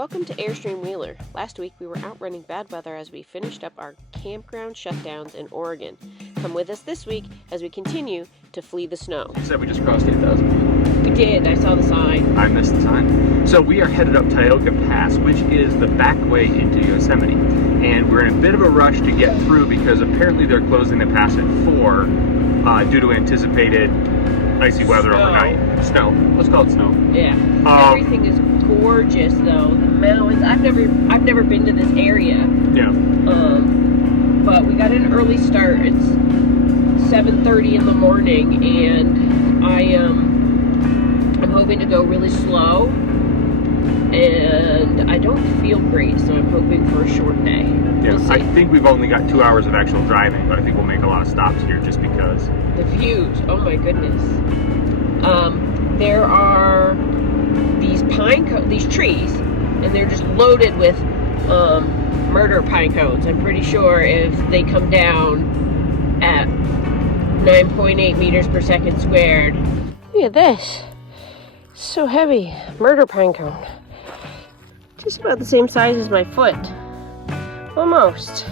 Welcome to Airstream Wheeler. Last week we were out running bad weather as we finished up our campground shutdowns in Oregon. Come with us this week as we continue to flee the snow. You said we just crossed 8,000. We did, I saw the sign. I missed the sign. So we are headed up Tioga Pass, which is the back way into Yosemite. And we're in a bit of a rush to get through because apparently they're closing the pass at 4 due to anticipated icy weather overnight. Snow. Let's call it snow. Yeah. Everything is gorgeous though. The mountains. I've never been to this area. Yeah. But we got an early start. It's 7:30 in the morning, and I'm hoping to go really slow. And I don't feel great, so I'm hoping for a short day. Yeah. We'll I think we've only got 2 hours of actual driving, but I think we'll make a lot of stops here just because. The views. Oh my goodness. There are these trees, and they're just loaded with murder pine cones. I'm pretty sure if they come down at 9.8 meters per second squared. Look at this. So heavy. Murder pine cone. Just about the same size as my foot. Almost.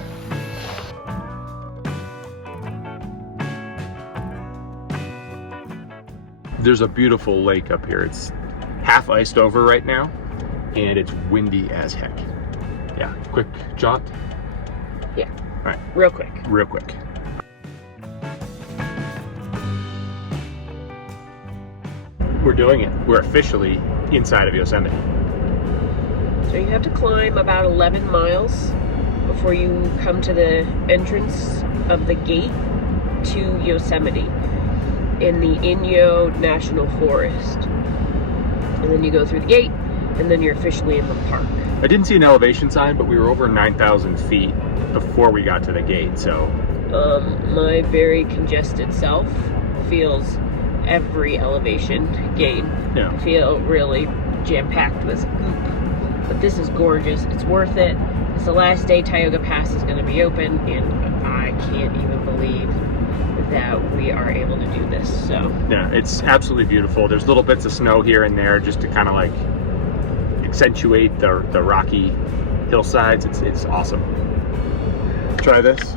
There's a beautiful lake up here. It's half iced over right now, and it's windy as heck. Yeah, quick jaunt? Yeah. All right. Real quick. Real quick. We're doing it. We're officially inside of Yosemite. So you have to climb about 11 miles before you come to the entrance of the gate to Yosemite in the Inyo National Forest. And then you go through the gate, and then you're officially in the park. I didn't see an elevation sign, but we were over 9,000 feet before we got to the gate, so. My very congested self feels every elevation gain. Yeah. I feel really jam-packed with goop. But this is gorgeous. It's worth it. It's the last day Tioga Pass is going to be open, and I can't even believe that we are able to do this. So yeah, it's absolutely beautiful. There's little bits of snow here and there just to kind of like accentuate the rocky hillsides. It's awesome. Try this.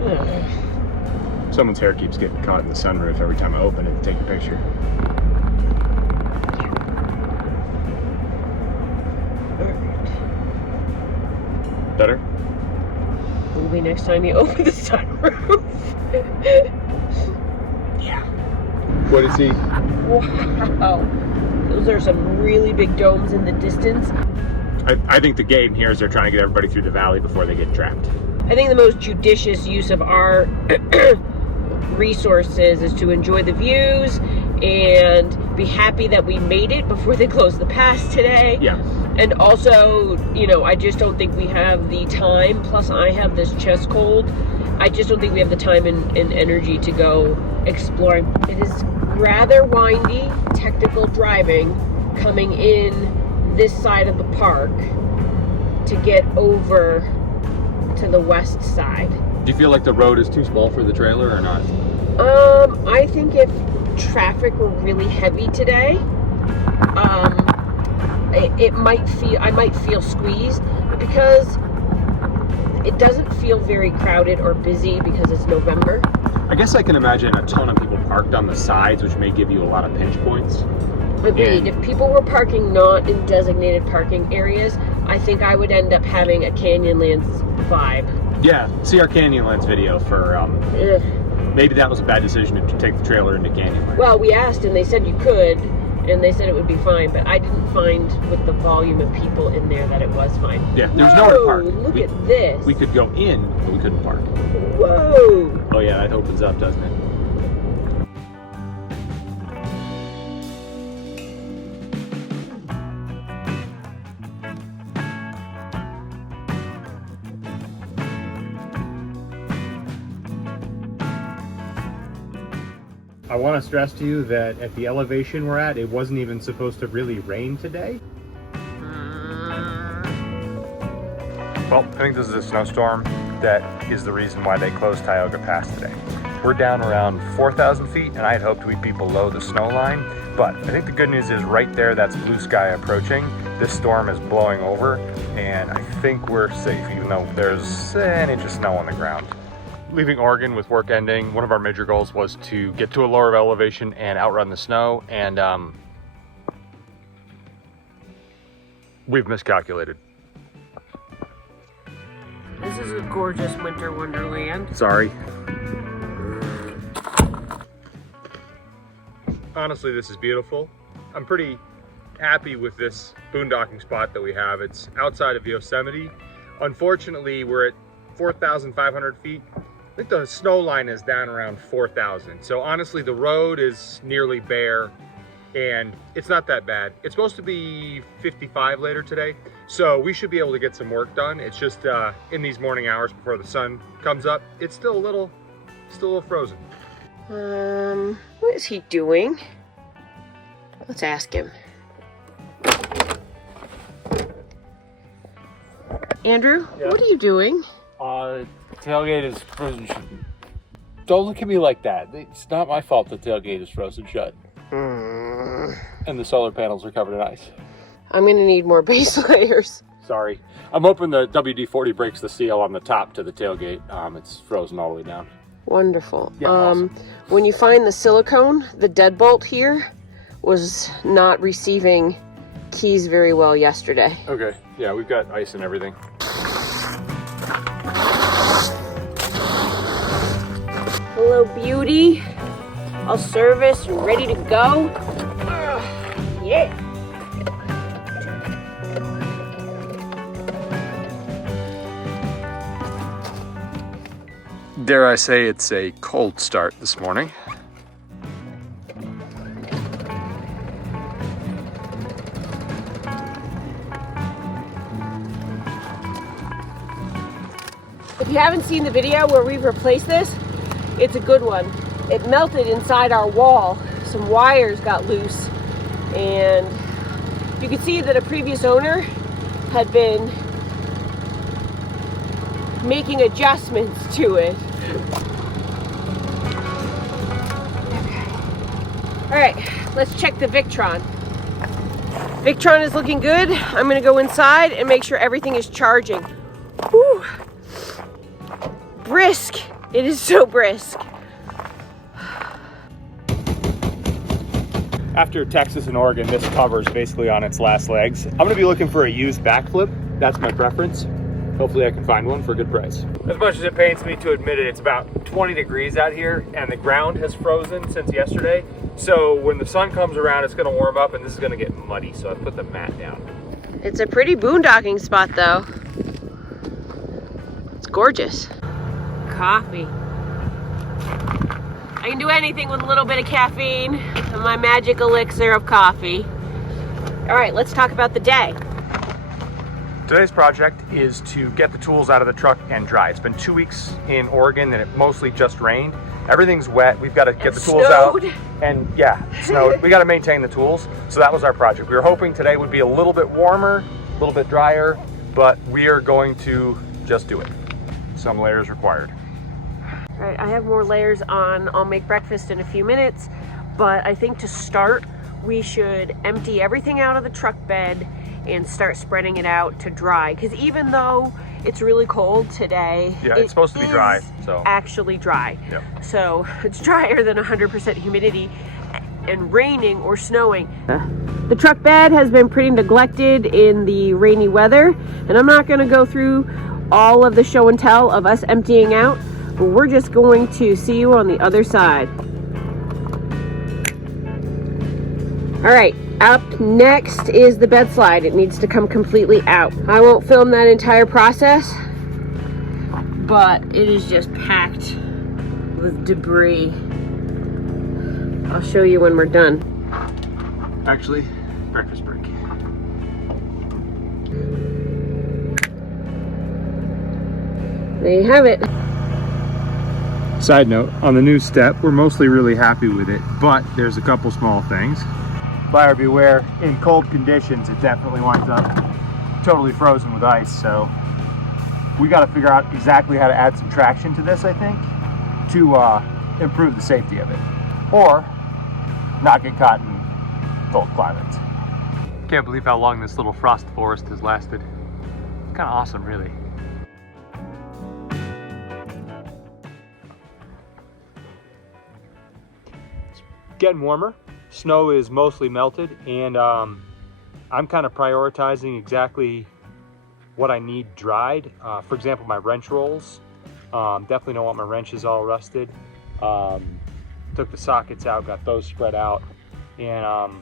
yeah. Someone's hair keeps getting caught in the sunroof every time I open it to take a picture. Better? Will be next time you open the sunroof. Yeah. What is he? Wow. Those are some really big domes in the distance. I think the game here is they're trying to get everybody through the valley before they get trapped. I think the most judicious use of our resources is to enjoy the views and be happy that we made it before they closed the pass today. Yeah. And also, you know, I just don't think we have the time, plus I have this chest cold. I just don't think we have the time and energy to go exploring. It is rather windy, technical driving coming in this side of the park to get over to the west side. Do you feel like the road is too small for the trailer or not? I think if traffic were really heavy today, I might feel squeezed, but because it doesn't feel very crowded or busy because it's November. I guess I can imagine a ton of people parked on the sides, which may give you a lot of pinch points. Agreed. If people were parking not in designated parking areas, I think I would end up having a Canyonlands vibe. Yeah, see our Canyonlands video for, maybe that was a bad decision to take the trailer into Canyonlands. Well, we asked and they said you could, and they said it would be fine, but I didn't find with the volume of people in there that it was fine. Yeah, there was nowhere to park. Look at this. We could go in, but we couldn't park. Whoa! Oh yeah, that opens up, doesn't it? I want to stress to you that at the elevation we're at, it wasn't even supposed to really rain today. Well, I think this is a snowstorm that is the reason why they closed Tioga Pass today. We're down around 4,000 feet, and I had hoped we'd be below the snow line, but I think the good news is right there, that's blue sky approaching, this storm is blowing over, and I think we're safe, even though there's an inch of snow on the ground. Leaving Oregon with work ending, one of our major goals was to get to a lower elevation and outrun the snow, and we've miscalculated. This is a gorgeous winter wonderland. Sorry. Honestly, this is beautiful. I'm pretty happy with this boondocking spot that we have. It's outside of Yosemite. Unfortunately, we're at 4,500 feet. I think the snow line is down around 4,000. So honestly, the road is nearly bare and it's not that bad. It's supposed to be 55 later today, so we should be able to get some work done. It's just in these morning hours before the sun comes up, it's still a little frozen. What is he doing? Let's ask him. Andrew, Yeah. What are you doing? Tailgate is frozen shut. Don't look at me like that. It's not my fault the tailgate is frozen shut. And the solar panels are covered in ice. I'm gonna need more base layers. Sorry. I'm hoping the WD-40 breaks the seal on the top to the tailgate. It's frozen all the way down. Wonderful. Yeah, awesome. When you find the silicone, the deadbolt here was not receiving keys very well yesterday. Okay, yeah, we've got ice and everything. Hello, beauty. All serviced and ready to go. Yeah. Dare I say it's a cold start this morning. If you haven't seen the video where we've replaced this, it's a good one. It melted inside our wall. Some wires got loose, and you can see that a previous owner had been making adjustments to it. All right, let's check the Victron. Victron is looking good. I'm gonna go inside and make sure everything is charging. Whew. Brisk. It is so brisk. After Texas and Oregon, this cover's basically on its last legs. I'm gonna be looking for a used backflip. That's my preference. Hopefully I can find one for a good price. As much as it pains me to admit it, it's about 20 degrees out here and the ground has frozen since yesterday. So when the sun comes around, it's gonna warm up and this is gonna get muddy. So I put the mat down. It's a pretty boondocking spot though. It's gorgeous. Coffee. I can do anything with a little bit of caffeine and my magic elixir of coffee. All right, let's talk about the day. Today's project is to get the tools out of the truck and dry. It's been 2 weeks in Oregon and it mostly just rained. Everything's wet. We've got to get the tools out. And yeah, it snowed. We got to maintain the tools. So that was our project. We were hoping today would be a little bit warmer, a little bit drier, but we are going to just do it. Some layers required. All right, I have more layers on. I'll make breakfast in a few minutes, but I think to start, we should empty everything out of the truck bed and start spreading it out to dry. Because even though it's really cold today, yeah, it's supposed to be dry. So actually dry. Yep. So it's drier than 100% humidity and raining or snowing. The truck bed has been pretty neglected in the rainy weather, and I'm not going to go through all of the show and tell of us emptying out, but we're just going to see you on the other side. All right, up next is the bed slide. It needs to come completely out. I won't film that entire process, but it is just packed with debris. I'll show you when we're done. actually, breakfast break. There you have it. Side note, on the new step, we're mostly really happy with it, but there's a couple small things. Buyer beware, in cold conditions, it definitely winds up totally frozen with ice, so we got to figure out exactly how to add some traction to this, I think, to improve the safety of it, or not get caught in cold climates. Can't believe how long this little frost forest has lasted. It's kind of awesome, really. It's getting warmer. Snow is mostly melted, and I'm kind of prioritizing exactly what I need dried. For example, my wrench rolls. Definitely don't want my wrenches all rusted. Took the sockets out, got those spread out, and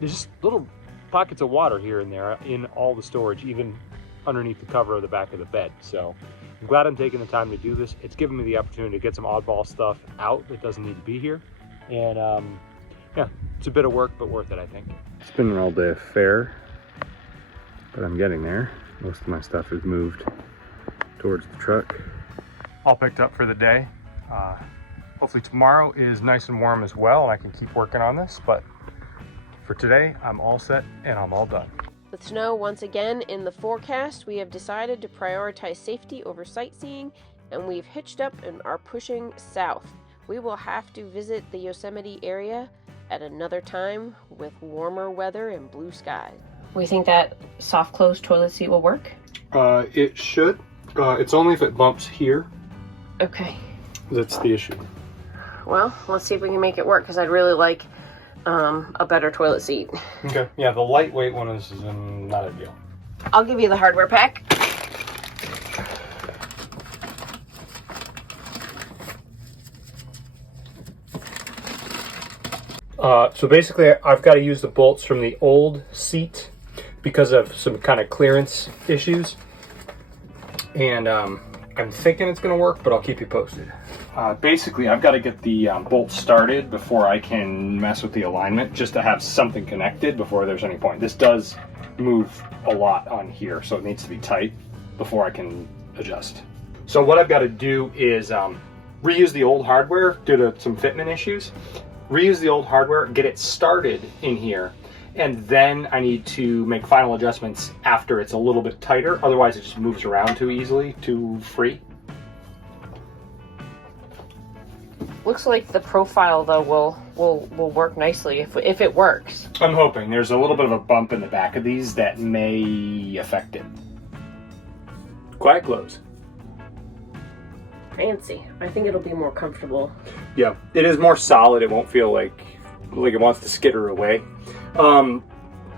there's just little pockets of water here and there in all the storage, even underneath the cover of the back of the bed. So I'm glad I'm taking the time to do this. It's given me the opportunity to get some oddball stuff out that doesn't need to be here. And yeah, it's a bit of work, but worth it, I think. It's been an all-day affair, but I'm getting there. Most of my stuff is moved towards the truck. All picked up for the day. Hopefully tomorrow is nice and warm as well, and I can keep working on this, but for today, I'm all set and I'm all done. With snow once again in the forecast, we have decided to prioritize safety over sightseeing, and we've hitched up and are pushing south. We will have to visit the Yosemite area at another time with warmer weather and blue skies. We think that soft close toilet seat will work? It should. It's only if it bumps here. Okay. That's the issue. Well, let's see if we can make it work, because I'd really like a better toilet seat. Okay. Yeah, the lightweight one is not a deal. I'll give you the hardware pack. So basically, I've got to use the bolts from the old seat because of some kind of clearance issues. And I'm thinking it's going to work, but I'll keep you posted. Basically, I've got to get the bolts started before I can mess with the alignment, just to have something connected before there's any point. This does move a lot on here, so it needs to be tight before I can adjust. So what I've got to do is reuse the old hardware due to some fitment issues. Reuse the old hardware, get it started in here, and then I need to make final adjustments after it's a little bit tighter. Otherwise, it just moves around too easily, too free. Looks like the profile though will work nicely if it works. I'm hoping. There's a little bit of a bump in the back of these that may affect it. Quiet close. Fancy. I think it'll be more comfortable. Yeah, it is more solid. It won't feel like it wants to skitter away.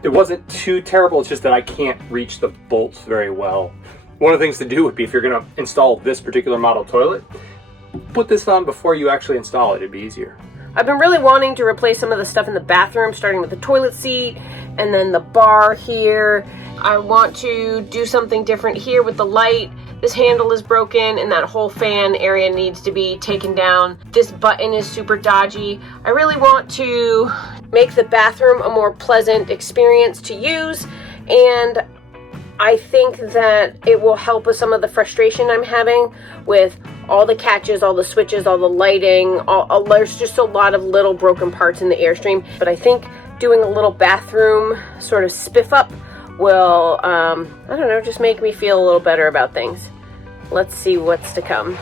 It wasn't too terrible. It's just that I can't reach the bolts very well. One of the things to do would be, if you're going to install this particular model toilet, put this on before you actually install it. It'd be easier. I've been really wanting to replace some of the stuff in the bathroom, starting with the toilet seat and then the bar here. I want to do something different here with the light. This handle is broken and that whole fan area needs to be taken down. This button is super dodgy. I really want to make the bathroom a more pleasant experience to use, and I think that it will help with some of the frustration I'm having with all the catches, all the switches, all the lighting. There's just a lot of little broken parts in the Airstream, but I think doing a little bathroom sort of spiff up will, I don't know, just make me feel a little better about things. Let's see what's to come.